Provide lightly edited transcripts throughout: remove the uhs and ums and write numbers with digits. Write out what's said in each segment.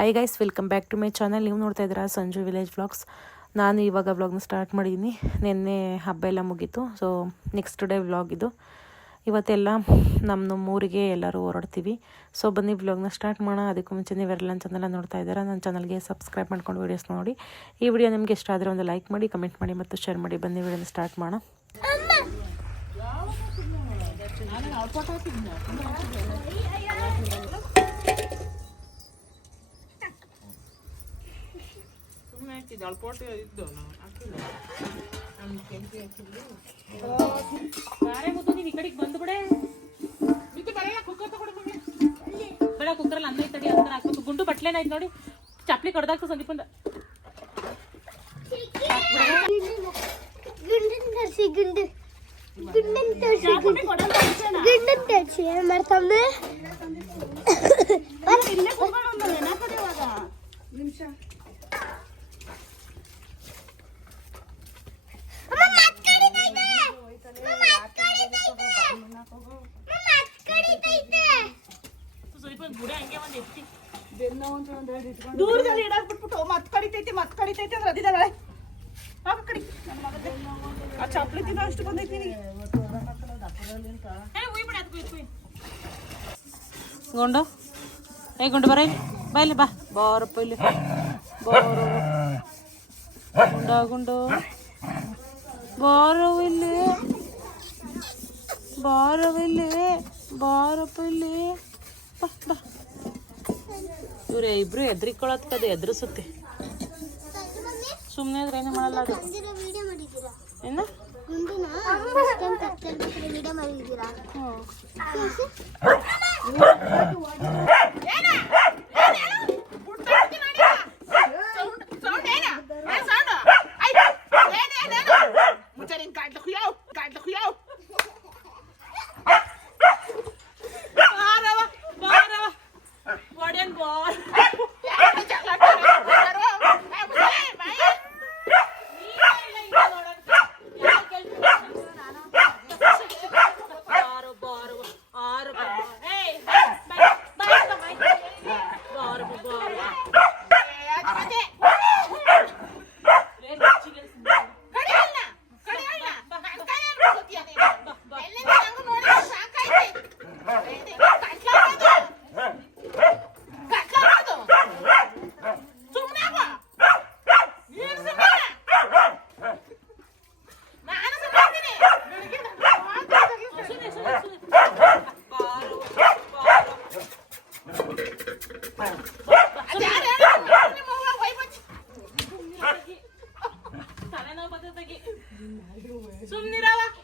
Hi guys, welcome back to my channel. ನೀವು ನೋಡ್ತಾ ಇದ್ದೀರಾ ಸಂಜು ವಿಲೇಜ್ ವ್ಲಾಗ್ಸ್. ನಾನು ಇವಾಗ ವ್ಲಾಗ್ನ ಸ್ಟಾರ್ಟ್ ಮಾಡಿದ್ದೀನಿ. ನಿನ್ನೆ ಹಬ್ಬ ಎಲ್ಲ ಮುಗೀತು. ಸೊ ನೆಕ್ಸ್ಟ್ ಡೇ ವ್ಲಾಗ್ ಇದು. ಇವತ್ತೆಲ್ಲ ನಮ್ಮ ಊರಿಗೆ ಎಲ್ಲರೂ ಹೊರಡ್ತೀವಿ. ಸೊ ಬನ್ನಿ ವ್ಲಾಗ್ನ ಸ್ಟಾರ್ಟ್ ಮಾಡೋಣ. ಅದಕ್ಕೂ ಮುಂಚೆ ನೀವೆಲ್ಲ ನನ್ನ ಚಾನಲ್ ನೋಡ್ತಾ ಇದ್ದೀರಾ, ನನ್ನ ಚಾನಲ್ಗೆ ಸಬ್ಸ್ಕ್ರೈಬ್ ಮಾಡ್ಕೊಂಡು ವೀಡಿಯೋಸ್ ನೋಡಿ. ಈ ವಿಡಿಯೋ ನಿಮಗೆ ಇಷ್ಟ ಆದರೆ ಒಂದು ಲೈಕ್ ಮಾಡಿ, ಕಮೆಂಟ್ ಮಾಡಿ ಮತ್ತು ಶೇರ್ ಮಾಡಿ. ಬನ್ನಿ ವಿಡಿಯೋನ ಸ್ಟಾರ್ಟ್ ಮಾಡೋಣ. ಕುಕ್ಕರಲ್ಲಿ ಅನ್ನ ಐತಡಿ ಅಂತರ ಹಾಕ್ಬೇಕು. ಗುಂಡು ಬಟ್ಲೇನಾಯ್ತು ನೋಡಿ, ಚಪ್ಲಿ ಕಡ್ದಾಕ್ತು ಸಂದೀಪಂದ. ದೂರದಲ್ಲಿ ಇಡಾಕ್ಬಿಟ್ಬಿಟ್ಟು ಮತ್ ಕಡಿತೈತಿ ಅಂದ್ರೆ ಅದಿದ್ದಾಳೆ ಆ ಚಾಪ್ಲಿ ತಿನ್ನೋ ಅಷ್ಟು ಬಂದೈತಿ. ಗುಂಡು ಗುಂಡು ಬರ ಇಲ್ಲಿ ಬಾ ಬಾರಪ್ಪ ಇಲ್ಲಿ ಬಾರು ಗುಂಡು ಬಾರವ ಇಲ್ಲಿ ಬಾರಪ್ಪ ಇಲ್ಲಿ ಬಾ ಬಾ. ಇವ್ರೆ ಇಬ್ರು ಎದ್ರಿಕೊಳ್ಳೋದ್ಕದು ಎದುರಿಸುತ್ತೆ. ಸುಮ್ಮನೆ ಇದ್ರೆ ಏನೇ ಮಾಡಲ್ಲ ಅದು. ಏನು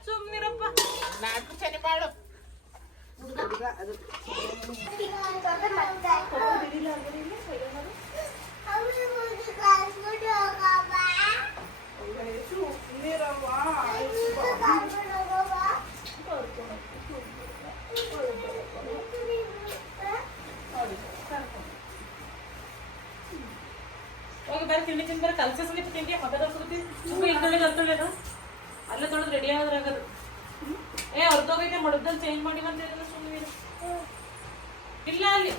ಸುಮ್ನಿರಪ್ಪ ನಾಲ್ಕು ಚನಿ ಮಾಡು. ಹೋಗಿ ತಿಂಡಿ ತಿಂದ್ರೆ ಕಲ್ಸ ಸ್ವಲ್ಪ ತಿಂಡಿ ಹಬ್ಬದ ಹಿಂಗೆ ಅಲ್ಲೇ ತೊಳೆದು ರೆಡಿ ಆದ್ರಾಗದು. ಹೊರದೋಗೈತೆ ಮಡಗ್ದಲ್ಲಿ ಚೇಂಜ್ ಮಾಡಿ ಬಂದಿರಲ್ಲ ಸುಮ್ಮನೆ ಇಲ್ಲ ಅಲ್ಲಿ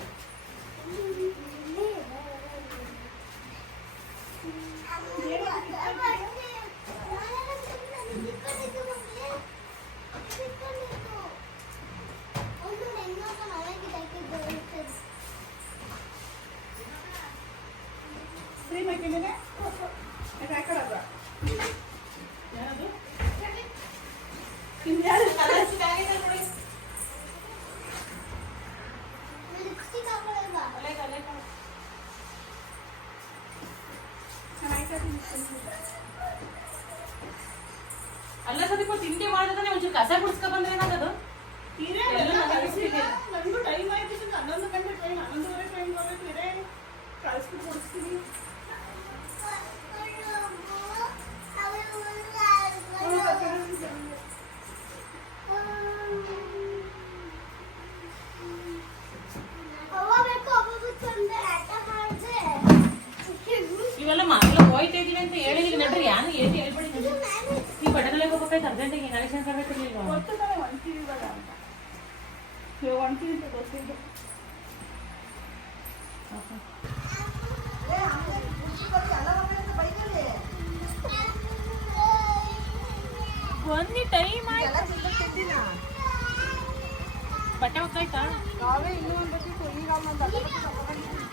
ಅಲ್ಲ ಸದೀಪ ತಿಂಡಿ ಮಾಡಿದ್ರೆ ಒಂಚೂರು ಕಸ ಗುಡಿಸ್ಕೊ ಬಂದ್ರೆ ಏನಾಗದು. ನಂದು ಟೈಮ್ ಆಯ್ತು, 11 ಗಂಟೆ ಟ್ರೈನ್, 11:30 ಟ್ರೈನ್ ಬರಬೇಕು. ಕಳಿಸ್ಬಿಟ್ಟು ಕೊಡಿಸ್ತೀನಿ. ಇವೆಲ್ಲ ಮಕ್ಕಳು ಹೋಯ್ತಾ ಇದೀವಿ ಅಂತ ಹೇಳಿದ್ವಿ ನಡ್ರಿ. ಯಾನು ಏನು ಹೇಳ್ಬೇಡಿ. ನೀವು ಬಡಗಲೆ ಹೋಗ್ಬೇಕಾಯ್ತು ಅರ್ಜೆಂಟಿಗೆ ಕಲೆಕ್ಷನ್ ತರಬೇಕಿರ್ಲಿಲ್ಲ. ಗೊತ್ತಿದ್ದಾನೆ ಒಂದ್ತೀವಿ ಇವಾಗ ಅಂತ ಒಂದ್ತೀವಿ ಅಂತ ಗೊತ್ತಿದ್ದು. ಎಷ್ಟಾಯ್ತಾ? ನಾವೇ ಇನ್ನೂ ಒಂದು ಬರ್ತಿತ್ತು ಈಗ ಒಂದು ಅಗರಬತ್ತಿ ತಗೊಂಡಿದ್ದೀವಿ.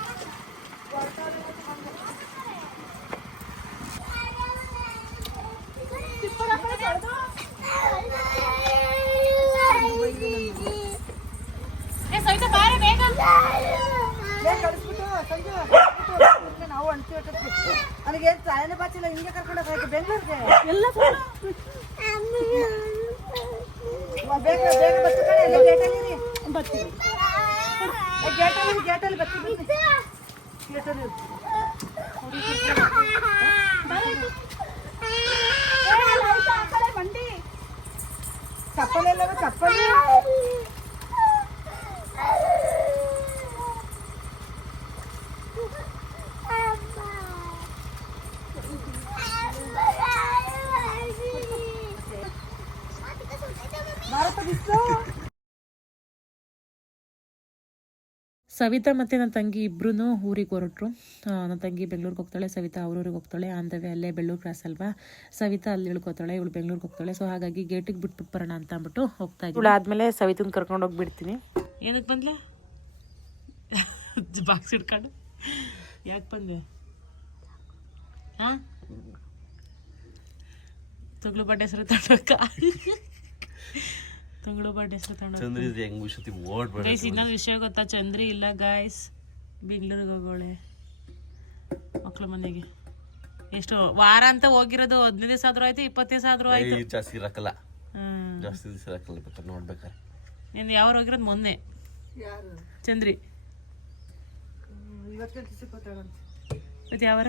ಸವಿತಾ ಬಾರೆ ಬೇಗ. ಕಳಿಸ್ಬಿಟ್ಟು ಸಂಜೆ ನಾವು ಅಂತೀವಿ ನನಗೆ ತಾಯನೇ ಬಾಚಿಲ್ಲ ಹಿಂಗೆ ಕರ್ಕೊಂಡು ಹೋಗಿ ಬೆಂಗಳೂರಿಗೆ ಎಲ್ಲ ಬೇಗ ಬೇಗ ಬರ್ತಾರೆ ಎಲ್ಲ ಗೇಟಲ್ಲಿ ಬರ್ತೀವಿ ಗೇಟಲ್ಲಿ ಬರ್ತೀವಿ ಗೇಟಲ್ಲಿ ಬಂಡಿ ಚಪ್ಪಲೆಲ್ಲ ಚಪ್ಪಲಿ ಸವಿತಾ ಮತ್ತು ನನ್ನ ತಂಗಿ ಇಬ್ಬರೂ ಊರಿಗೆ ಹೊರಟ್ರು. ನನ್ನ ತಂಗಿ ಬೆಂಗಳೂರಿಗೆ ಹೋಗ್ತಾಳೆ, ಸವಿತಾ ಅವ್ರೂರಿಗೆ ಹೋಗ್ತಾಳೆ. ಆಂದವೇ ಅಲ್ಲೇ ಬೆಳ್ಳೂರು ಕ್ರಾಸ್ ಅಲ್ವಾ, ಸವಿತಾ ಅಲ್ಲಿ ಇಳ್ಕೋತಾಳೆ, ಇವಳು ಬೆಂಗಳೂರಿಗೆ ಹೋಗ್ತಾಳೆ. ಸೊ ಹಾಗಾಗಿ ಗೇಟಿಗೆ ಬಿಟ್ಬಿಟ್ಟು ಬರೋಣ ಅಂತ ಅಂದ್ಬಿಟ್ಟು ಹೋಗ್ತಾ ಇದ್ವಿ. ಆದಮೇಲೆ ಸವಿತನ ಕರ್ಕೊಂಡು ಹೋಗ್ಬಿಡ್ತೀನಿ. ಏನಕ್ಕೆ ಬಂದ್ಲ? ಬಾಕ್ಸ್ ಇಟ್ಕೊಂಡು ಯಾಕೆ ಬಂದೆ? ಹಾಂ ತುಂಗಳು ಬಡ್ಡೆ ಹೆಸರು ತಗೊಂಡಕ್ಕ ತುಂಗಳು ಬಡ್ಡೆ ಹೆಸರು ತಗೊಂಡು ಗೈಸ್. ಇನ್ನೊಂದು ವಿಷಯ ಗೊತ್ತಾ? ಚಂದ್ರಿ ಇಲ್ಲ ಗಾಯ್ಸ್, ಬೆಂಗಳೂರಿಗೆ ಹೋಗೋಳೆ ಮಕ್ಳ ಮನೆಗೆ. ಎಷ್ಟು ವಾರ ಅಂತ ಹೋಗಿರೋದು? 15 ದಿವಸ ಆದ್ರೂ ಆಯ್ತು, 20 ದಿವಸ ಆದ್ರೂ ಆಯ್ತು. ಜಾಸ್ತಿ ಇರಕ್ಕಲ್ಲ, ಜಾಸ್ತಿ ದಿವಸ ಇರಕ್ಕಲ್ಲ. ಬೇಕಾದ್ರೆ ನೋಡ್ಬೇಕಾರೆ ನೀನು ಯಾವ ಹೋಗಿರೋದು? ಮೊನ್ನೆ ಚಂದ್ರಿ ಇವತ್ತು ಯಾವಾರ?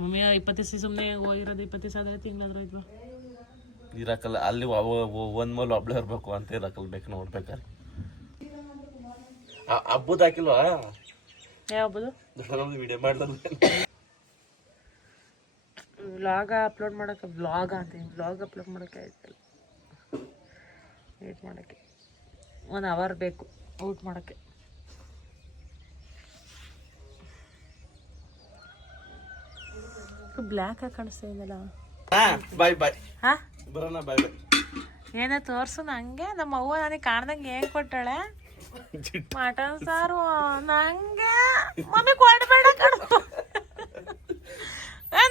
ಮಮ್ಮಿ 20 ದಿವಸ ಸುಮ್ಮನೆ ಹೋಗಿರೋದು. 20 ದಿವಸ ಆದ್ರೆ ತಿಂಗಳಾದ್ರೂ ಆಯ್ತು ಇರಕ್ಕಲ್ಲ. ಅಲ್ಲಿ ಒಂದ್ ಮೂಲ ಒಬ್ಳೆ ಇರ್ಬೇಕು ಅಂತ ಇರಕ್ಕಲ್ಲ. ಬೇಕು ನೋಡ್ಬೇಕಾರೆ. ಹಬ್ಬದ ಹಾಕಿಲ್ವಾ? ಯಾವ ಹಬ್ಬದು? ವಿಡಿಯೋ ಮಾಡ್ತಾರೆ ವ್ಲಾಗ ಅಪ್ಲೋಡ್ ಮಾಡೋಕ್ಕೆ. ವ್ಲಾಗ್ ಅಪ್ಲೋಡ್ ಮಾಡೋಕ್ಕೆ ಆಯ್ತಲ್ಲ, ವೇಟ್ ಮಾಡೋಕ್ಕೆ 1 ಅವರ್ ಬೇಕು ಔಟ್ ಮಾಡೋಕ್ಕೆ. ಬ್ಲ್ಯಾಕ್ ಆಗಿ ಕಾಣಿಸ್ತಾ ಇದೆಯಲ್ಲ. ಬಾಯ್ ಬಾಯ್. ಹಾ ಬರೋಣ, ಬಾಯ್ ಬಾಯ್. ಏನೋ ತೋರ್ಸು ನಂಗೆ. ನಮ್ಮ ಅವ್ವ ನನಗೆ ಕಾಣ್ದಂಗೆ ಹೆಂಗ್ ಕೊಟ್ಟಾಳೆ ಮಟನ್ ಸಾರು. ನಂಗೆ ಮಮ್ಮಿ ಕೊಡ್ಬೇಡ ಕಣು,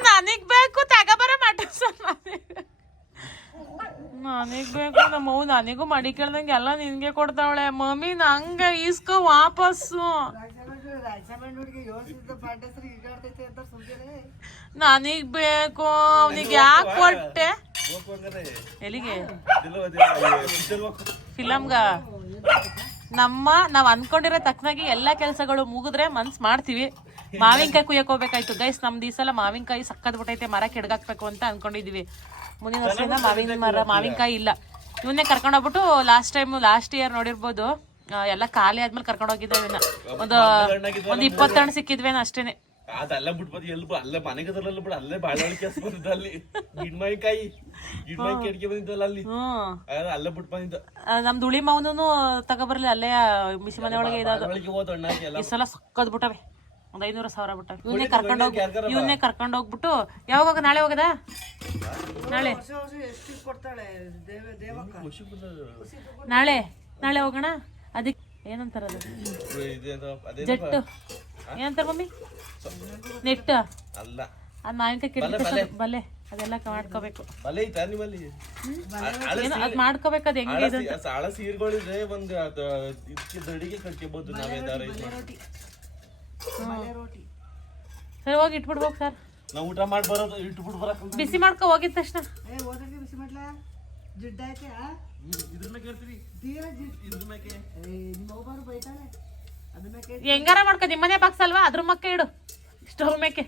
ನನಗ್ ಬೇಕು ತಗೋಬರ ಮಟನ್ ಸಾರು. ನನಗ್ ಬೇಕು. ನಮ್ಮ ಅವ್ವ ನನಗೂ ಮಡಿ ಕೇಳ್ದಂಗೆ ಎಲ್ಲ ನಿನ್ಗೆ ಕೊಡ್ತಾವಳೆ. ಮಮ್ಮಿ ನಂಗೆ ಇಸ್ಕೊ ವಾಪಸ್ಸು. ನನಗ್ ಬೇಕು. ಅವನಿಗೆ ಯಾಕೆ ಕೊಟ್ಟೆ? ಎಲ್ಲಿಗೆ? ಫಿಲಮ್ಗ. ನಾವ್ ಅನ್ಕೊಂಡಿರೋ ತಕ್ಕನಾಗಿ ಎಲ್ಲಾ ಕೆಲಸಗಳು ಮುಗಿದ್ರೆ ಮನ್ಸ್ ಮಾಡ್ತೀವಿ. ಮಾವಿನಕಾಯಿ ಕುಯ್ಯಕ್ ಹೋಗ್ಬೇಕಾಯ್ತು ಗೈಸ್. ನಮ್ದು ಈ ಸಲ ಮಾವಿನಕಾಯಿ ಸಕ್ಕತ್ ಬಿಟ್ಟೈತೆ, ಮರ ಕೆಡ್ಗಾಕ್ಬೇಕು ಅಂತ ಅನ್ಕೊಂಡಿದೀವಿ. ಮುಂದಿನ ವರ್ಷದಿಂದ ಮಾವಿನಕಾಯಿ ಇಲ್ಲ. ಇವನ್ನೇ ಕರ್ಕೊಂಡೋಗ್ಬಿಟ್ಟು ಲಾಸ್ಟ್ ಇಯರ್ ನೋಡಿರ್ಬೋದು, ಎಲ್ಲ ಖಾಲಿ ಆದ್ಮೇಲೆ ಕರ್ಕೊಂಡೋಗಿದ್ದೆ. ಇವನ್ನ ಒಂದು 20 ಹಣ್ಣು ಸಿಕ್ಕಿದ್ವೇನ ಅಷ್ಟೇನೆ. ಅದೆಲ್ಲ ಬಿಟ್ಬೋದು ಎಲ್ಲಿ ಅಲ್ಲೇ ಮನೆಗೆ ಬಿಡ ಅಲ್ಲೇ ಬಾಳವಳಿಕೆ ಬಂದಿದ್ದ. ಅಲ್ಲಿ ಗಿಡ್ಮಾಯಿಕಾಯಿ ಅಡಿಕೆ ಬಂದಿದ್ದಲ್ಲ ಅಲ್ಲಿ, ಅಲ್ಲೇ ಬಿಟ್ಟು ಬಂದಿದ್ದ. ನಮ್ದು ಉಳಿ ಮಾವನು ತಗೊಬರ್ಲಿ, ಅಲ್ಲೇ ಮಿಸಿ ಮನೆ ಒಳಗೆ ಇದಾದ. ಈ ಸಲ ಸಕ್ಕದ್ ಬಿಟ್ಟವೆ, 1,500,000 ಬಿಟ್ಟವೆ. ಇವನ್ನೇ ಕರ್ಕೊಂಡೋಗ್ಬಿಟ್ಟು ಯಾವಾಗ? ನಾಳೆ ಹೋಗದ? ನಾಳೆ ಹೋಗೋಣ. ಅದಕ್ಕೆ ಏನಂತಾರ ಅದು? ಜಟ್ಟು ಏನಂತಾರ ಮಮ್ಮಿ? ನೆಟ್ ಅಲ್ಲ, ಅದ್ ಮಾವಿನಕಾಯಿ ಬಲೆ ಅದೆಲ್ಲ ಮಾಡ್ಕೋಬೇಕು. ಅದ್ ಮಾಡ್ಕೋಬೇಕು. ಅದ್ ಹೆಂಗೆ ಸಾಳ ಸೀರೆಗಳಿದ್ರೆ ಒಂದು ದಡಿಗೆ ಕಟ್ಕೋಬಹುದು ನಾವೇನಾರ. ಸರಿ ಹೋಗಿ ಇಟ್ಬಿಡ್ಬೇಕು ಸರ್. ನಾವು ಊಟ ಮಾಡಿ ಬರೋದು ಇಟ್ಬಿಟ್ಟು ಬರಕ್ ಬಿಸಿ ಮಾಡ್ಕೊ ಹೋಗಿದ ತಕ್ಷಣ. ಹೆಂಗಾರ ಮಾಡ್ಕೊ. ನಿಮ್ಮನೆ ಬಾಕ್ಸ್ ಅಲ್ವಾ, ಅದ್ರ ಮಕ್ಕ ಇಡು ಸ್ಟವ್ ಮೇಕೆ.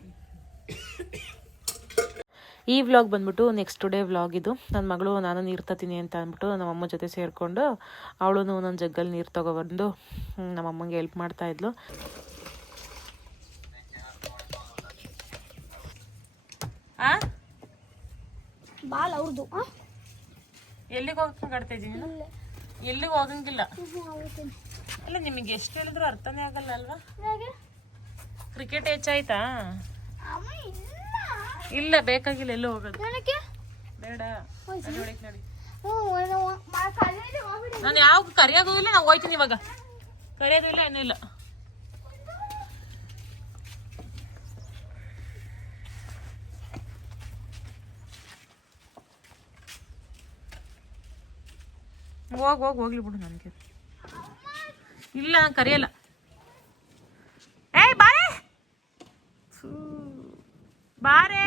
ಈ ವ್ಲಾಗ್ ಬಂದ್ಬಿಟ್ಟು ನೆಕ್ಸ್ಟ್ ಡೇ ವ್ಲಾಗ್ ಇದು. ನನ್ನ ಮಗಳು ನಾನು ನೀರು ತತ್ತೀನಿ ಅಂತ ಅಂದ್ಬಿಟ್ಟು ನಮ್ಮಮ್ಮ ಜೊತೆ ಸೇರಿಕೊಂಡು ಅವಳು ನನ್ನ ಜಗ್ಗಲ್ಲಿ ನೀರು ತೊಗೊಬಂದು ನಮ್ಮಮ್ಮಂಗೆ ಹೆಲ್ಪ್ ಮಾಡ್ತಾಯಿದ್ಲು. ಬಾಲ್ ಅವ್ರದ್ದು. ಎಲ್ಲಿಗೆ ಹೋಗಕ್ಕೆ ಕಟ್ತಾ ಇದ್ದೀನಿ? ಎಲ್ಲಿಗೆ ಹೋಗಂಗಿಲ್ಲ. ಅಲ್ಲ ನಿಮಗೆ ಎಷ್ಟು ಹೇಳಿದ್ರು ಅರ್ಥನೇ ಆಗಲ್ಲ ಅಲ್ವಾ? ಕ್ರಿಕೆಟ್ ಹೆಚ್ಚಾಯ್ತಾ? ಇಲ್ಲ ಬೇಕಾಗಿಲ್ಲ, ಎಲ್ಲೂ ಹೋಗೋದು ಬೇಡ. ನೋಡಿ ನಾನು ಯಾವ ಕರಿಯಾಗೂ ಇಲ್ಲ, ನಾವು ಹೋಯ್ತೀನಿ ಇವಾಗ. ಕರಿಯೋದು ಇಲ್ಲ, ಏನೂ ಇಲ್ಲ. ಹೋಗ್ಲಿ ಬಿಡು, ನನಗೆ ಇಲ್ಲ, ನಾನು ಕರಿಯಲ್ಲ. ಏಯ್ ಬಾರೆ ಬಾರೆ.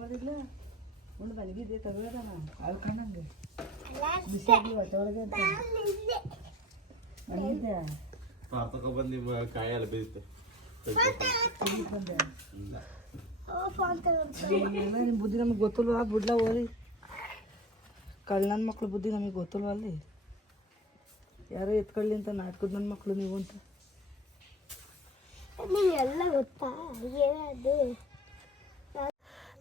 ಮಾಡಿಲ್ಲ ಒಂದು ಮನೆಗಿದೆ ತಗೋದಣ ಅದು ಕಣ್ಣಂಗೆ ಬಿಸಿ ಆಗಲಿ ಒಳಗೆ ಬಂದಿದ್ದೆ ಪಾರ್ತಕ ಬಂದು ನಿಮ್ಮ ಕಾಯಿ ಎಲ್ಲ ಬೇಯಿಸುತ್ತೆ. ನಿಮ್ಮ ಬುದ್ಧಿ ನಮಗೆ ಗೊತ್ತಿಲ್ವಾ ಬಿಡ್ಲ ಓರಿ ಕಳ್ಳನ ಮಕ್ಳು ಬುದ್ಧಿ ನಮಗೆ ಗೊತ್ತಿಲ್ವ ಅಲ್ಲಿ ಯಾರೋ ಎತ್ಕೊಳ್ಳಿ ಅಂತ ನಾಟಕದ ನನ್ನ ಮಕ್ಕಳು ನೀವು ಅಂತ ಎಲ್ಲ ಗೊತ್ತಾ ಏನದು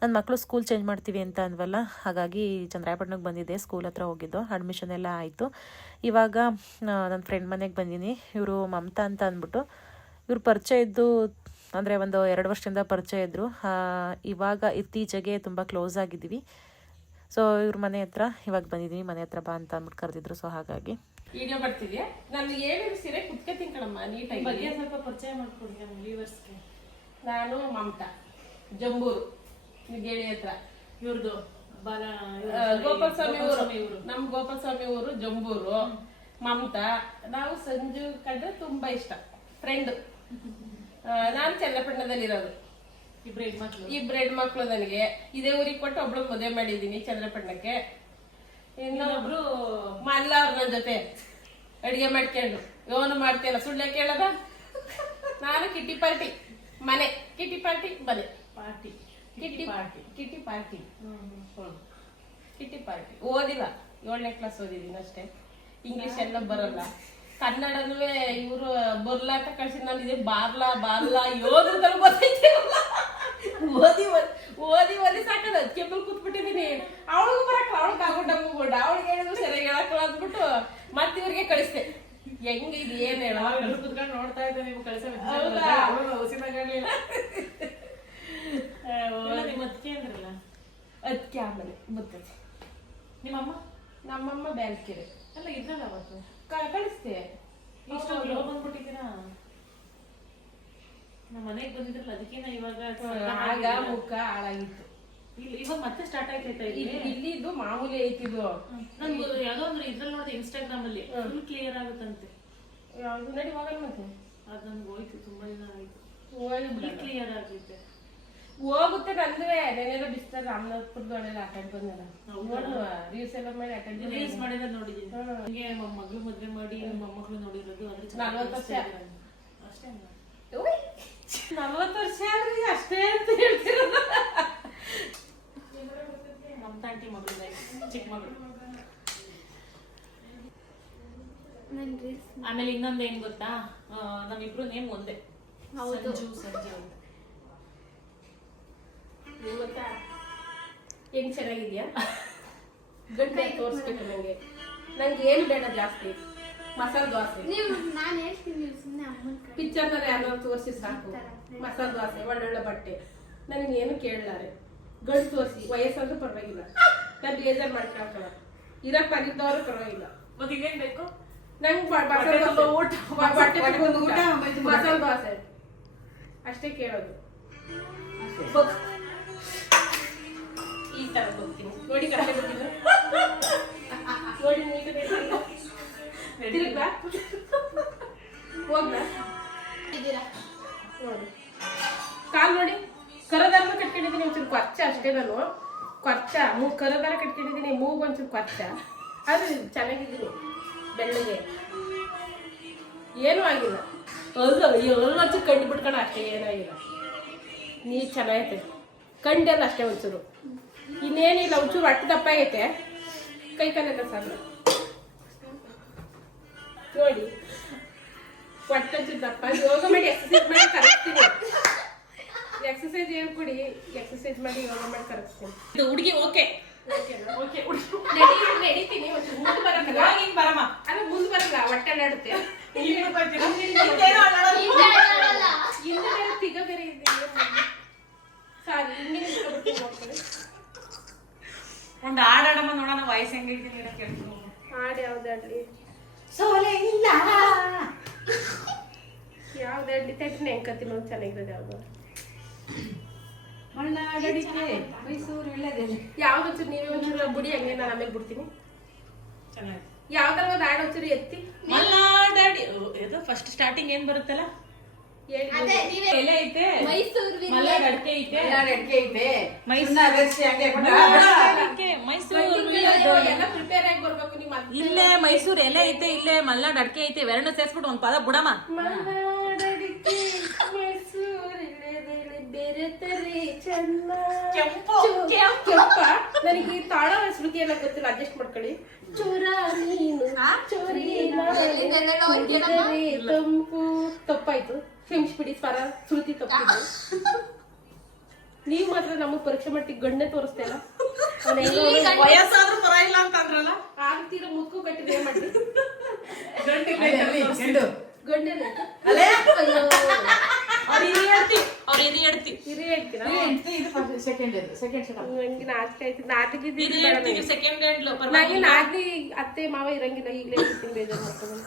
ನನ್ನ ಮಕ್ಕಳು ಸ್ಕೂಲ್ ಚೇಂಜ್ ಮಾಡ್ತೀವಿ ಅಂತ ಅಂದ್ವಲ್ಲ, ಹಾಗಾಗಿ ಚಂದ್ರಾಯಪಟ್ಟಣಕ್ಕೆ ಬಂದಿದ್ದೆ. ಸ್ಕೂಲ್ ಹತ್ರ ಹೋಗಿದ್ದು, ಅಡ್ಮಿಷನ್ ಎಲ್ಲ ಆಯಿತು. ಇವಾಗ ನನ್ನ ಫ್ರೆಂಡ್ ಮನೆಗೆ ಬಂದೀನಿ. ಇವರು ಮಮತಾ ಅಂತ ಅಂದ್ಬಿಟ್ಟು, ಇವ್ರು ಪರಿಚಯ ಇದ್ದು ಅಂದರೆ ಒಂದು 2 ವರ್ಷದಿಂದ ಪರಿಚಯ ಇದ್ದರು. ಇವಾಗ ಇತ್ತೀಚೆಗೆ ತುಂಬ ಕ್ಲೋಸ್ ಆಗಿದ್ದೀವಿ. ಸೊ ಇವ್ರ ಮನೆ ಹತ್ರ ಇವಾಗ ಬಂದಿದ್ದೀವಿ. ಮನೆ ಹತ್ರ ಬಾ ಅಂತ ಅಂದ್ಬಿಟ್ಟು ಕರೆದಿದ್ರು. ಸೊ ಹಾಗಾಗಿ ವಿಡಿಯೋ ಬರ್ತಿದ್ಯಾ? ನಾನು ಹೇಳಿದ್ರು ಸೀರೆ ಕುತ್ಕೋತೀನಿ ಕಣಮ್ಮ, ನೀಟಾಗಿ ಬಗ್ಗೆ ಸ್ವಲ್ಪ ಪರಿಚಯ ಮಾಡ್ಕೊಡಿ ನಮ್ಮ ವ್ಯೂವರ್ಸ್ಗೆ. ನಾನು ಮಮತಾ, ಜಂಬೂರು, ಗೆಳಿ ಹತ್ರ. ಇವ್ರದ್ದು ಗೋಪಾಲಸ್ವಾಮಿ ಊರು, ನಮ್ ಗೋಪಾಲಸ್ವಾಮಿ ಊರು ಜಂಬೂರು. ಮಮತಾ, ನಾವು ಸಂಜು ಕಂಡ್ರೆ ತುಂಬಾ ಇಷ್ಟ, ಫ್ರೆಂಡ್. ನಾನು ಚಂದ್ರಪಟ್ಟಣದಲ್ಲಿರೋದು. ಇಬ್ರು ಹೆಣ್ಮಕ್ಳು ನನಗೆ. ಇದೇ ಊರಿಗೆ ಕೊಟ್ಟು ಒಬ್ಳು ಮದುವೆ ಮಾಡಿದೀನಿ ಚಂದ್ರಪಟ್ಟಣಕ್ಕೆ. ಇನ್ನೊಬ್ರು ಮಲ್ಲ ಅವ್ರ ನನ್ನ ಜೊತೆ ಅಡಿಗೆ ಮಾಡ್ಕೊಂಡು ಯೋನು ಮಾಡ್ತೇನ ಸುಳ್ಳೆ ಕೇಳದ. ನಾನು ಕಿಟ್ಟಿ ಪಾರ್ಟಿ ಮನೆ, ಕಿಟ್ಟಿ ಪಾರ್ಟಿ ಮನೆ, party kitty party kitty party kitty party. ಓದಿಲ್ಲ, 7ನೇ ಕ್ಲಾಸ್ ಓದಿದ್ದೀನಿ ಅಷ್ಟೇ. ಇಂಗ್ಲಿಷ್ ಎಲ್ಲ ಬರಲ್ಲ. ಕನ್ನಡನೂ ಇವರು ಬರ್ಲಾ ಅಂತ ಕಳ್ಸಿ. ನಾನು ಇದೇ ಬಾರ್ಲಾ ಬಾರ್ಲಾ ಯೋದ್ರ ಗೊತ್ತೈತೆ. ಓದಿ ಸಾಕದ ಕೆಂಪಲ್ ಕೂತ್ಬಿಟ್ಟಿದೀನಿ. ಅವಳಿಗೂ ಬರಕ್ ಅವಳಿಗೆ ಆಗ್ಬಿಟ್ಟ ಮುಗ್ಬಿಟ್ಟ. ಅವಳಿಗೆ ಹೇಳಿದ್ರು ಸರಿಯಾಗಿ ಹೇಳಕ್ಕಲ್ಲ ಅಂದ್ಬಿಟ್ಟು ಮತ್ತೆ ಇವ್ರಿಗೆ ಕಳಿಸ್ತೆ. ಹೆಂಗ ಇದು ಏನ್ ಹೇಳ ಕುತ್ಕೊಂಡು ನೋಡ್ತಾ ಇದ್ದೆ. ನೀವು ಕಳಿಸ ಅದಕ್ಕೆ ಆಮೇಲೆ ಬರ್ತದೆ. ನಿಮ್ಮಮ್ಮ? ನಮ್ಮಮ್ಮ ಬ್ಯಾಂಕೆರೆ ಅಲ್ಲ ಇದ್ರಲ್ಲ ಅವತ್ತು ಕಳಿಸ್ತೆ. ಇಷ್ಟು ಬಂದ್ಬಿಟ್ಟಿದ್ದೀರಾ? ನಮ್ಮ ಮನೆಗೆ ಬಂದಿದ್ರಲ್ಲ ಅದಕ್ಕೇನ ಇವಾಗ ಆಗ ಮುಖ ಹಾಳಾಗಿತ್ತು. ಇವಾಗ ಮತ್ತೆ ಸ್ಟಾರ್ಟ್ ಆಯ್ತೈತಾ? ಇಲ್ಲಿ ಇದು ಮಾಮೂಲಿ ಐತಿದು. ನನ್ಗೆ ಯಾವ್ದೋ ಒಂದು ಇದ್ರಲ್ಲಿ ನೋಡಿದೆ ಇನ್ಸ್ಟಾಗ್ರಾಮ್ ಅಲ್ಲಿ, ಫುಲ್ ಕ್ಲಿಯರ್ ಆಗುತ್ತಂತೆ. ಯಾವ್ದು ನಡಿ ಹೋಗಲ್ಲ ಮತ್ತೆ ಅದು ನನ್ಗೆ ಹೋಯ್ತು, ತುಂಬಾ ದಿನ ಆಯ್ತು. ಫುಲ್ ಕ್ಲಿಯರ್ ಆಗುತ್ತೆ, ಹೋಗುತ್ತೆ. ನಂದುವೆ ನೆನೆಲ್ಲ ಬಿಸ್ತಾರ ರಾಮನಾಥ್ಪುರದೊಳಗೆ ಅಟೆಂಡ್ ಬಂದಲ್ಲ. ರೀಲ್ಸ್ ಎಲ್ಲ ಮಾಡಿ ಅಟೆಂಡ್ ರೀಲ್ಸ್ ಮಾಡಿದ್ರೆ ನೋಡಿದ್ದೀನಿ. ಹಂಗೆ ಮಗಳು ಮದ್ವೆ ಮಾಡಿ ಮೊಮ್ಮಕ್ಕಳು ನೋಡಿರೋದು. ಅದ್ರ 40 ವರ್ಷ ಅಷ್ಟೇ. 40 ವರ್ಷ ಆದ್ರೆ ಅಷ್ಟೇ ಅಂತ ಹೇಳ್ತಿರೋದು. ನಮ್ಮ ತಾಂಟಿ ಮಗಳು, ಚಿಕ್ಕ ಮಗಳು. ಆಮೇಲೆ ಇನ್ನೊಂದು ಏನ್ ಗೊತ್ತಾ, ನಮ್ಮಿಬ್ರು ನೇಮ್ ಒಂದೇ, ಸಂಜು ಅಂತ. ಗೊತ್ತಾ ಹೆಂಗ್ ಚೆನ್ನಾಗಿದ್ಯಾ? ಗಂಟೆ ತೋರಿಸ್ಬೇಕು ನಂಗೆ. ನಂಗೆ ಏನು ಬೇಡ ಜಾಸ್ತಿ, ಮಸಾಲೆ ದೋಸೆ. ಪಿಕ್ಚರ್ನಲ್ಲಿ ಯಾರೋ ತೋರಿಸಿ ಸಾಕು. ಮಸಾಲೆ ದೋಸೆ, ಒಳ್ಳೊಳ್ಳೆ ಬಟ್ಟೆ. ನನಗೇನು ಕೇಳಲಾರೆ. ಗಂಡು ತೋರಿಸಿ, ವಯಸ್ಸಾದ್ರೂ ಪರವಾಗಿಲ್ಲ. ನಾನು ಬೇಜಾರು ಮಾಡ್ಕೊಳಕಲ್ಲ. ಇರಕ್ ಬಂದಿದ್ದವರು ಪರವಾಗಿಲ್ಲ. ಮತ್ತೆ ಇನ್ನೇನ್ ಬೇಕು ನಂಗೆ? ಮಸಾಲೆ ದೋಸೆ ಅಷ್ಟೇ ಕೇಳೋದು. ಈ ತರ ಹೋಗ್ತೀನಿ ನೋಡಿ, ಕಡೆ ಬರ್ತೀನಿ ನೋಡಿ. ತಿರುಗ್ಬಾ ಹೋಗ್ಬಾ ನೋಡಿ. ಕಾಲ್ ನೋಡಿ, ಕರದಾರ ಕಟ್ಕೊಂಡಿದ್ದೀನಿ ಒಂಚೂರು ಕೊರ್ಚ ಅಷ್ಟೇ. ನಾನು ಕೊರ್ಚ ಕರದಾರ ಕಟ್ಕೊಂಡಿದ್ದೀನಿ, ಮೂಗು ಒಂಚೂರು ಕೊರ್ಚ. ಅದು ಚೆನ್ನಾಗಿದ್ದೀನಿ, ಬೆಳ್ಳಗೆ ಏನೂ ಆಗಿಲ್ಲ. ಎಲ್ಲ ಕಂಡು ಬಿಟ್ಕೊಂಡು ಅಷ್ಟೇ, ಏನಾಗಿಲ್ಲ. ನೀ ಚೆನ್ನಾಗೈತೆ, ಕಂಡೆಲ್ಲ ಅಷ್ಟೇ ಒಂಚೂರು, ಇನ್ನೇನಿಲ್ಲ. ಒಂಚೂರು ಹೊಟ್ಟೆ ದಪ್ಪ ಆಗೈತೆ, ಕೈ ಕಾಲೆಲ್ಲ ಸಾಲ ನೋಡಿ. ಹೊಟ್ಟೆ ಒಂಚೂರು ದಪ್ಪ. ಯೋಗ ಮಾಡಿ ಎಕ್ಸಸೈಸ್ ಮಾಡಿ ಕರಗಿಸ್ತೀನಿ. ಎಕ್ಸಸೈಸ್ ಹೇಳ್ಕೊಡಿ, ಎಕ್ಸಸೈಸ್ ಮಾಡಿ ಯೋಗ ಮಾಡಿ ಕರಗಿಸ್ತೀನಿ. ಇದು ಹುಡುಗಿ ಓಕೆ ನಡೀತೀನಿ. ಮುಂದೆ ಬರಲ್ಲ, ಅಲ್ಲ ಮುಂದೆ ಬರಲ್ಲ, ಹೊಟ್ಟೆ ಅಲ್ಲಾಡುತ್ತೆ ತಿಗ ಬೇರೆ ಇದೆ ಸಾರಿ ಹಿಂಗೆ ಒಂದು ಹಾಡಾಡಮ್ಮ ನೋಡೋಣ ವಾಯ್ಸ್ ಹೆಂಗೈತಿ ಕೇಳ್ತೀನಿ. ಹಾಡು ಯಾವ್ದಾಡ್ಲಿ ಸೋಲೆ ಇಲ್ಲ ಯಾವ್ದಾಡ್ಲಿ ತೆಟ್ಟ ನೆಂಕತಿ ನೋಡಿ ಚೆನ್ನಾಗಿರೋದು ಯಾವ್ದು ಮಣ್ಣಾಗಡಿಕೆ ಮೈಸೂರು ಇಲ್ಲದೆಲ್ಲ ಯಾವ್ದು ಒಂಚೂರು ನೀವೇ ಒಂಚೂರು ಬುಡಿ ಹಂಗೆ ನಾನು ಆಮೇಲೆ ಬಿಡ್ತೀನಿ ಯಾವ್ದಾರ ಒಂದು ಹಾಡು ಒಂಚೂರು ಎತ್ತಿ ಮಲ್ನಾಡಾಡಿ ಇದು ಫಸ್ಟ್ ಸ್ಟಾರ್ಟಿಂಗ್ ಏನ್ ಬರುತ್ತಲ್ಲ ಹೇಳಿ ಎಲೆ ಐತೆ ಮೈಸೂರು ಮಲ್ನಾಡ್ ಅಡ್ಕೆ ಐತೆ ಮೈಸೂರು ಎಲ್ಲ ಪ್ರಿಪೇರ್ ಆಗಿ ಬರ್ಬೇಕು ನಿಮ್ಮ ಇಲ್ಲೇ ಮೈಸೂರು ಎಲೆ ಐತೆ ಇಲ್ಲೇ ಮಲ್ನಾಡ್ ಅಡ್ಕೆ ಐತೆ ಇವೆರಡನ್ನೂ ಸೇರ್ಸ್ಬಿಟ್ಟು ಒಂದ್ ಪದ ಬುಡಮ್ಮ. ಮಲ್ನಾಡಡಿಕೆ ಮೈಸೂರಿಳೆದೆಲೆ ಬೆರೆತರೆ ಚೆನ್ನ ಕೆಂಪ ನನಗೆ ಈ ತಾಳ ಶ್ರುತಿ ಎಲ್ಲ ಗೊತ್ತಿಲ್ಲ ಅಡ್ಜಸ್ಟ್ ಮಾಡ್ಕೊಳ್ಳಿ ಚೋರ ನೀನು ಚೋರಿ ನುಡಿದರೆ ತಂಪು ತಪ್ಪಾಯ್ತು ಕ್ಷಮಿಸ್ಬಿಡಿ ಸ್ವರ ಶ್ರುತಿ ತಪ್ಪಿದ್ದು ನೀವ್ ಮಾತ್ರ ನಮಗ್ ಪರೀಕ್ಷೆ ಮಟ್ಟಿಗೆ ಗಣ್ಣೆ ತೋರಿಸ್ತಾ ಇಲ್ಲ ವಯಸ್ಸಾದ್ರೂ ಪರವಾಗಿಲ್ಲ ಅಂತ ಅಂದ್ರಲ್ಲ ಆಗ್ತೀರ ಮುಕ್ಕು ಕಟ್ಟಿದ್ರೆ ಏನ್ ಮಾಡ್ರಿ ಗಂಡೆನ ಅವ್ರ ಹಿರಿ ಹೇಳ್ತಿ ಹಿರಿ ಹೇಳ್ತೀರಾ ನಂಗೆ ನಾಚಿಕೆ ಆಯ್ತು ನಾಟಿಗೆ ಸೆಕೆಂಡ್ ಹ್ಯಾಂಡ್ಲು ನಂಗೆ ನಾಟಿ ಅತ್ತೆ ಮಾವ ಇರಂಗಿಲ್ಲ ಈಗಲೇ ಇರ್ತೀನಿ ಬೇಜಾರು ಮಾಡ್ಕೊಂಡು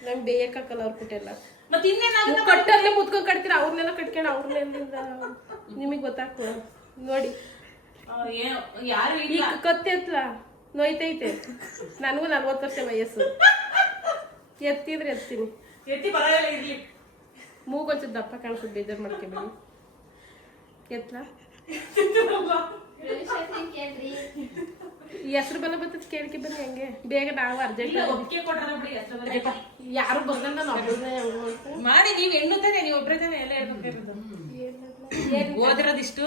ನಂಗೆ ಬೇಯಕ್ಕಲ್ಲ ಅವ್ರ ಕುಟ್ಟೆಲ್ಲ ಮತ್ತೆ ಇನ್ನೇನಾಗುತ್ತೆ ಕಟ್ಟಲ್ಲೇ ಮುತ್ಕೊಂಡ್ ಕಟ್ತೀರ ಅವ್ರನ್ನೆಲ್ಲ ಕಟ್ಕೊಂಡು ಅವ್ರನ್ನೆಲ್ಲ ನಿಮಗ್ ಗೊತ್ತಾಗ್ತದೆ ನೋಡಿ ಯಾರು ಈಗ ಕತ್ತೆ ಹತ್ರ ನೋಯ್ತೈತೆ ನನಗೂ 40 ವರ್ಷ ವಯಸ್ಸು ಎತ್ತಿದ್ರೆ ಎತ್ತೀನಿ ಎತ್ತಿ ಪರವಾಗಿಲ್ಲ ಇರ್ಲಿ ಮೂಗೊಂಚು ದಪ್ಪ ಕಾಣಿಸೋದು ಬೇಜಾರು ಮಾಡ್ಕೊಬೇಡಿ ಎತ್ಲಾ ಈ ಹೆಸರು ಬೆಲ್ಲ ಬರ್ತದ ಕೇಳಿಕೆ ಬನ್ನಿ ಹಂಗೆ ಬೇಗ ನಾವು ಅರ್ಜೆಂಟ್ ಒಪ್ಪಿಗೆ ಕೊಟ್ಟಾರ ಬಿಡಿ ಹೆಸರು ಬರಕ್ಕೆ. ಯಾರು ಬರ್ಗಲ್ಲ ನಾನು ಒಬ್ಬಳನ್ನೇ ಮಾಡಿ ನೀವ್ ಹೆಣ್ಣು ತಾನೆ ನೀವ್ ಒಬ್ರೇ ತಾನೆ ಎಲ್ಲ ಹೇಳ್ಬೇಕಿರೋದು ಓದಿರೋದಿಷ್ಟು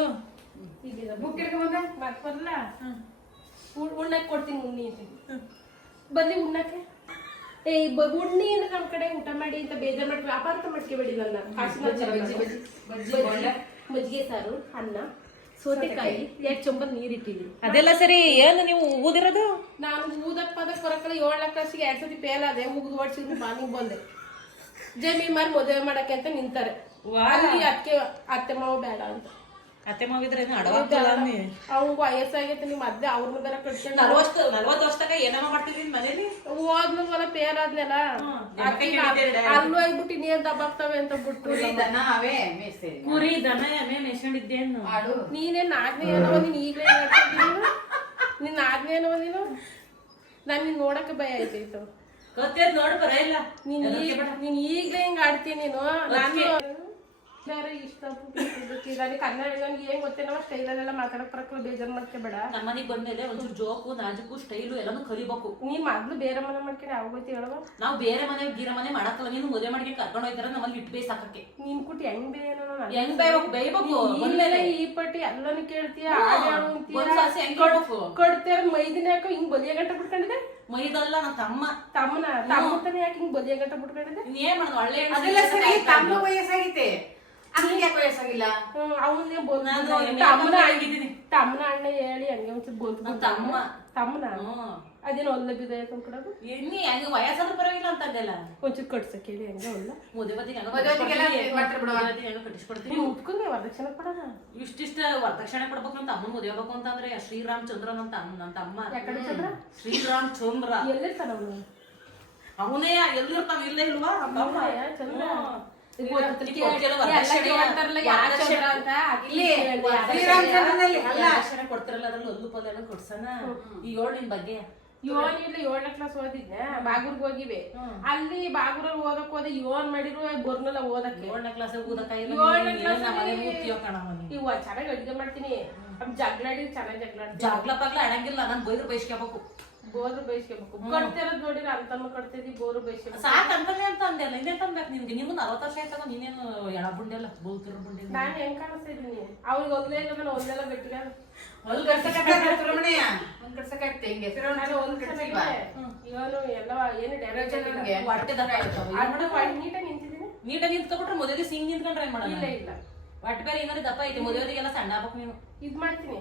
ಮತ್ ಬರ್ಲ ಉಣ್ಣಕ್ ಕೊಡ್ತೀನಿ ಉಣ್ಣಿ ಅಂತ ಬರ್ಲಿ ಉಣ್ಣಕ್ಕೆ ಉಣ್ಣಿ ಅಂದ್ರೆ ನಮ್ ಕಡೆ ಊಟ ಮಾಡಿ ಅಂತ ಬೇಜಾರ್ ಮಾಡಿ ವ್ಯಾಪಾರ ಮಾಡ್ಕೋಬೇಡಿ ನನ್ನ ಮಜ್ಜಿಗೆ ಸಾರು ಅನ್ನ ಸೌತೆಕಾಯಿ 2 ಚೊಂಬಲ್ ನೀರಿಟ್ಟಿದ್ದೀನಿ ಅದೆಲ್ಲ ಸರಿ ಏನು ನೀವು ಊದಿರೋದು ನಾನು ಊದಕ್ ಪದಕ್ ಬರಕಲ್ಲ 7ನೇ ಕ್ಲಾಸಿಗೆ 2 ಸತಿ ಫೇಲ್ ಆದೆ ಮುಗಿದು ಓಡಿಸಿದ್ರು ಬಾನಿಗೆ ಬಂದೆ ಜಮೀನ್ ಮಾರಿ ಮದುವೆ ಮಾಡಕ್ಕೆ ಅಂತ ನಿಂತಾರೆ ಅಲ್ಲಿ ಅತ್ತೆ ಮಾವ ಬೇಡ ಅಂತ ಅತ್ತೆ ಮಾವಿದ್ರೇನು ಅಡವಾಗ್ತಲ್ಲ ಅವ್ನು ವಯಸ್ಸಾಗೈತೆ ನೀವು ಅದೇ ಅವ್ರನ್ನ ಬೇರೆ ಕಟ್ಕೊಂಡು 40 ವರ್ಷದಾಗ ಏನಮ್ಮ ಮಾಡ್ತಿದ್ದೀನಿ ಮನೇಲಿ ಓದ್ನಲ್ಲ ಫೇಲ್ ಆದ್ನೆಲ್ಲ ಅಲ್ಲೂ ಆಗ್ಬಿಟ್ಟು ಇನ್ನೇನ್ ದಬ್ಬಾಗ್ತವೆ ಅಂತ ಬಿಟ್ಟು ಕುರಿ ದನ ಎಮ್ಮೆ ಮೇಯ್ಸ್ಕೊಂಡಿದ್ದೇನು ನೀನೇ 4ನೇ ಏನವ ನೀನ್ ಈಗಲೇ ನೀನ್ 4ನೇ ಏನವ ನೀನು ನಾನ್ ನಿನ್ ನೋಡಕ್ಕೆ ಭಯ ಆಯ್ತಾಯ್ತು ಗೊತ್ತೇದ್ ನೋಡ್ ಬರ ಇಲ್ಲ ನೀನ್ ಈಗ್ಲೇ ಹಿಂಗ ಆಡ್ತೀನಿ ನೀನು ನಾನು ಬೇರೆ ಇಷ್ಟ ನನಗೆ ಕನ್ನಡ ನನ್ಗೆ ಏನ್ ಗೊತ್ತೇನವ ಸ್ಟೈಲಲ್ಲೆಲ್ಲ ಮಾತಾಡಕ್ ಬರಕ್ಕಲ್ಲ ಬೇಜಾರ್ ಮಾಡ್ಕೋಬೇಡ ನಮ್ಮ ಮನೆಗ್ ಬಂದ್ಮೇಲೆ ಒಂಚೂರು ಜೋಕು ನಾಜುಕು ಸ್ಟೈಲು ಎಲ್ಲಾನು ಕಲಿಬೇಕು ನೀನ್ ಮೊದ್ಲು ಬೇರೆ ಮನೆ ಮಾಡ್ಕೊಂಡು ಯಾವಾಗ ಗೊತ್ತಿ ಹೇಳುವ ನಾವು ಬೇರೆ ಮನೆ ಗೀರ ಮನೆ ಮಾಡಕ್ಕಲ್ಲ ನೀನು ಮದುವೆ ಮಾಡಿ ಕರ್ಕೊಂಡು ಹೋಯ್ತಾರ ನಮ್ಮಲ್ಲಿ ಇಟ್ಟು ಬೇಸಾಕಕ್ಕೆ ನೀನ್ ಕುಟ್ಟಿ ಹೆಂಗ್ ಬೇಯನೋ ಹೆಂಗ್ ಬೈಬೇಕು ಇಲ್ಲೆಲ್ಲ ಈ ಪಟ್ಟಿ ಎಲ್ಲಾನು ಕೇಳ್ತೀಯ ಒಂದ್ಸಾಸಿ ಹೆಂಗ್ ಕೇಳ್ಬೇಕು ಕೊಡ್ತೇರ ಮೈದಿನ ಯಾಕೋ ಹಿಂಗ್ ಬದಿಯ ಗಂಟ ಬಿಟ್ಕೊಂಡಿದೆ ಮೈದಲ್ಲ ನನ್ನ ತಮ್ಮನ ತಾನೆ ಯಾಕೆ ಹಿಂಗ್ ಬದಿಯ ಗಂಟ ಬಿಟ್ಕೊಂಡಿದೆ ಏನ್ ಮಾಡೋದು ಒಳ್ಳೆ ವಯಸ್ಸಾಗೈತೆ ವಯಸ್ಸಾಗಿಲ್ಲ ಅವನ್ನೇ ತಮ್ಮನ ಅಣ್ಣ ಹೇಳಿ ಹಂಗೆ ಒಂಚೂರು ಬೋಲ್ತು ತಮ್ಮನ ಅದೇನೋ ಒಲ್ಲ ಬಿದ ಕೊಡೋದು ಹೆಂಗ ವಯಸ್ಸಾದ್ರೂ ಪರವಾಗಿಲ್ಲ ಅಂತ ಅದೆಲ್ಲ ಒಂಚೂರು ಕಟ್ಸಕ್ ಹೇಳಿ ಹಂಗೆ ಒಲ್ಲ ಕಟ್ಟಿಸ್ಕೊಡ್ತೀನಿ ಉಟ್ಕೊಂಡೆ ವರದಕ್ಷಿಣೆ ಕೊಡೋದ ಇಷ್ಟಿಷ್ಟ ವರದಕ್ಷಿಣೆ ಕೊಡ್ಬೇಕು ಅಂತ ಅಮ್ಮನ್ ಮದುವೆ ಆಗ್ಬೇಕು ಅಂತಂದ್ರೆ ಶ್ರೀರಾಮ್ ಚಂದ್ರನ್ ಅಂತ ನನ್ನ ತಮ್ಮ ಯಾಕಡೆ ಚಂದ್ರ ಶ್ರೀರಾಮ್ ಚಂದ್ರ ಎಲ್ಲಿರ್ತಾನ ಅವನು ಅವನೇ ಎಲ್ಲಿರ್ತಾನ ಇಲ್ಲ ಇಲ್ವಾ ಚಂದ್ರ ಕೊಡ್ತಿರಲ್ಲ ಅದ್ರಲ್ಲಿ ಒಂದು ಪದ ಕೊಡ್ಸನ ಈ 7 ನಿನ್ ಬಗ್ಗೆ 7ನೇ ಕ್ಲಾಸ್ ಓದಿದ್ದೆ ಬಾಗೂರ್ಗ್ ಹೋಗಿವೆ ಅಲ್ಲಿ ಬಾಗೂರಲ್ಲಿ ಓದಕ್ ಹೋದ ಇವನ್ ಮಾಡಿರುವ ಬರ್ನಲ್ಲ ಓದಕ್ಕೆ 7ನೇ ಕ್ಲಾಸ್ ಓದಕ್ಕ ಇವ ಚೆನ್ನಾಗಿ ಅಡಿಗೆ ಮಾಡ್ತೀನಿ ಜಗಳಾಡಿ ಚೆನ್ನಾಗಿ ಜಗ್ಲ ಪಗ್ಲ ಅಡಂಗಿಲ್ಲ ನಾನ್ ಬೈದ್ರು ಬೈಸ್ಕೋಬೇಕು ಬೋರು ಬೈಸ್ಕೋಬೇಕು ಕಟ್ತಿರೋದ್ ನೋಡಿರ ಅಂತಮ್ಮ ಕಟ್ತಿದ್ವಿ ಬೋರು ಬೈಸ್ಕೋಬೇಕು ಸಾಕ್ ಅಂತಲೇ ಅಂತ ಅಂದೆಲ್ಲ ಇನ್ನೇನ್ ತಂದ್ಬೇಕು ನಿನ್ಗೆ ನೀವು 40 ವರ್ಷ ಆಯ್ತಾಗ ನೀನೇನು ಎಳ ಬುಂಡೆ ಅಲ್ಲ ಬೋಲ್ತಿರೋ ಬುಂಡೆ ನಾನ್ ಹೆಂಗ್ ಕಾಣಿಸ್ತಾ ಇದೀನಿ ಅವ್ರಿಗೆ ಒಂದ್ಲೇ ಇಲ್ಲ ನಾನು ಒಂದೆಲ್ಲ ಗಟ್ಟಿಗ ಹೊಲ್ ಗಡ್ಸಕ್ಕೆ ಇವನು ಎಲ್ಲ ಏನು ಹೊಟ್ಟೆ ದಪ್ಪ ನೀಟಾಗಿ ನಿಂತಿದ್ದೀನಿ ನೀಟಾಗಿ ನಿಂತ್ಕೊಬಿಟ್ರೆ ಮದುವೆಗೆ ಸಿಂಗ್ ನಿಂತ್ಕೊಂಡ್ರೆ ಏನ್ ಮಾಡೋದು ಇಲ್ಲ ಇಲ್ಲ ಹೊಟ್ಟೆ ಬೇರೆ ಏನಾದ್ರು ದಪ್ಪ ಐತಿ ಮದುವೆಗೆಲ್ಲ ಸಣ್ಣ ಆಗ್ಬೇಕು ನೀನು ಇದ್ ಮಾಡ್ತೀನಿ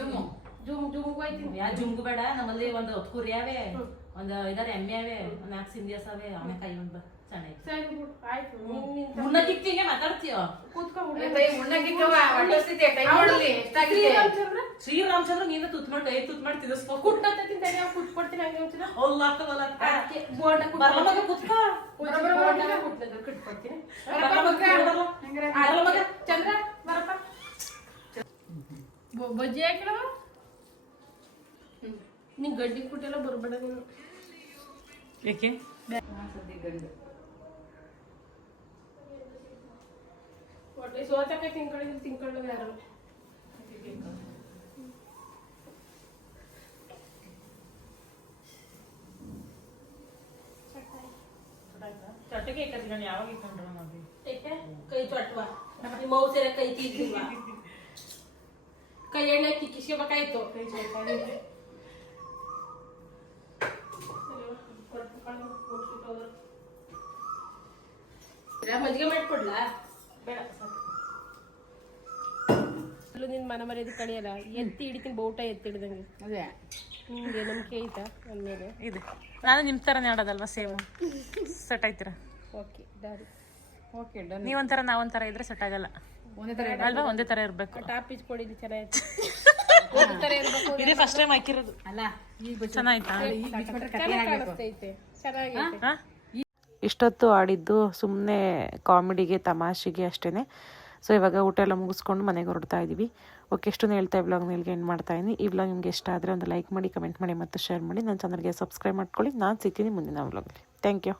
ಜುಮ್ಮು ಜುಮ್ಗೆ ಹೋಯ್ತೀನಿ ಯಾ ಜುಮ್ಗು ಬೇಡ ನಮ್ಮಲ್ಲಿ ಒಂದು ಕುರಿಯಾವೆ ಒಂದು 5-6 ಎಮ್ಮೆ ಅವೆ, ಒಂದು 4 ಸಿಂಧಿಯಸ್ ಅವೆ, ಆಮೇಲೆ ಕೈ ಒಂದು ಚೆನ್ನಾಗಿ ಸರಿ ಬಿಡು, ಆಯ್ತು. ಮುನ್ನಕ್ಕಿಕ್ಕಿಗೆ ಮಾತಾಡ್ತೀಯ. ಶ್ರೀರಾಮಚಂದ್ರ ನೀನು ತುತ್ ಮಾಡಿ ಕೈ ತುತ್ ಮಾಡಿ ತಿನ್ನಿಸ್ಬೇಕು. ಕುಟ್ಕೊಡ್ತೀನಿ ಹಂಗೆ ಒಂಚೂರು. ಬೋಂಡ ಕುತ್ಕೋ. ಕುಟ್ಕೊಡ್ತೀನಿ. ಚಂದ್ರ ಬರಪ್ಪ. ಬಜ್ಜಿ ಹಾಕಿಡವ. ನೀನ್ ಗಡ್ಡಿ ಕುಟ್ಟೆಲ್ಲ ಬರ್ಬೇಡ ನೀನು. ಏಕೆ ಒಟ್ಟೆ ಸೋತಕಾಯಿ ತಿನ್ಕೊಳ್ಳೋದು ಯಾರು. ಚಟಕ್ಕೆ ಇಕ್ಕತ್ತೀನಿ ಯಾವಾಗ ಇಟ್ಕೊಂಡ್ರ ನಾವು ಏಕೆ ಕೈ ಚೊಟ್ಟವ ನಿಮ್ಮ ಅವು ಸೇರ ಕೈ ತೀರ್ತಿಲ್ವ ಕೈ ಎಣ್ಣೆ ಕಿಕ್ಕಿಸ್ಕೋಬೇಕಾಯ್ತು. ಕೈ ಚೊಟ್ಟ ಮಜ್ಜಿಗೆ ಮಾಡ್ಕೊಡ್ಲಾ? ಬೇಡ ಅಲ್ಲೂ ನಿನ್ ಮನ ಮರ್ಯಾದೆ ಕಳಿಯಲ್ಲ. ಎತ್ತಿ ಹಿಡಿತೀನಿ, ಬೋಟ ಎತ್ತಿ ಹಿಡ್ದಂಗೆ. ಅದೇ ನಿಮ್ಗೆ ನಂಬಿಕೆ ಐತಾ ನನ್ನ ಮೇಲೆ? ಇದು ನಾನು ನಿಮ್ಮ ಥರನೇ ಆಡೋದಲ್ವಾ, ಸೇಮ್ ಸೆಟ್ ಆಯ್ತೀರಾ? ಓಕೆ ದಾರಿ. Okay done. ನೀವೊಂಥರ ನಾವೊಂಥರ ಇದ್ರೆ ಸೆಟ್ ಆಗಲ್ಲ ಅಲ್ವಾ? ಒಂದೇ ಥರ ಇರಬೇಕು. ಟಾಪ್ ಇಸ್ ಕೊಡಿಲಿ ಚೆನ್ನಾಗಿತ್ತು. ಒಂದೇ ಥರ ಇರ್ಬೇಕು. ಇದೇ ಫಸ್ಟ್ ಟೈಮ್ ಹಾಕಿರೋದು. ಅಲ್ಲ ಈಗ ಚೆನ್ನಾಯ್ತಾ? ಚೆನ್ನಾಗಿ ಕಾಣಿಸ್ತೈತೆ, ಚೆನ್ನಾಗೈತೆ. ಇಷ್ಟೊತ್ತು ಆಡಿದ್ದು ಸುಮ್ಮನೆ ಕಾಮಿಡಿಗೆ ತಮಾಷೆಗೆ ಅಷ್ಟೇ. ಸೊ ಇವಾಗ ಊಟ ಎಲ್ಲ ಮುಗಿಸ್ಕೊಂಡು ಮನೆಗೆ ಹೊರಡ್ತಾ ಇದ್ದೀವಿ. ಓಕೆ, ಇಷ್ಟೊಂದು ಹೇಳ್ತಾ ಈ ವ್ಲಾಗ್ನ ಇಲ್ಲಿಗೆ ಎಂಡ್ ಮಾಡ್ತಾ ಇದ್ದೀನಿ. ಈ ವ್ಲಾಗ್ ನಿಮಗೆ ಇಷ್ಟ ಆದರೆ ಒಂದು ಲೈಕ್ ಮಾಡಿ, ಕಮೆಂಟ್ ಮಾಡಿ ಮತ್ತು ಶೇರ್ ಮಾಡಿ. ನನ್ನ ಚಾನಲ್ಗೆ ಸಬ್ಸ್ಕ್ರೈಬ್ ಮಾಡ್ಕೊಳ್ಳಿ. ನಾನು ಸಿಗ್ತೀನಿ ಮುಂದಿನ ವ್ಲಾಗಲ್ಲಿ. Thank you.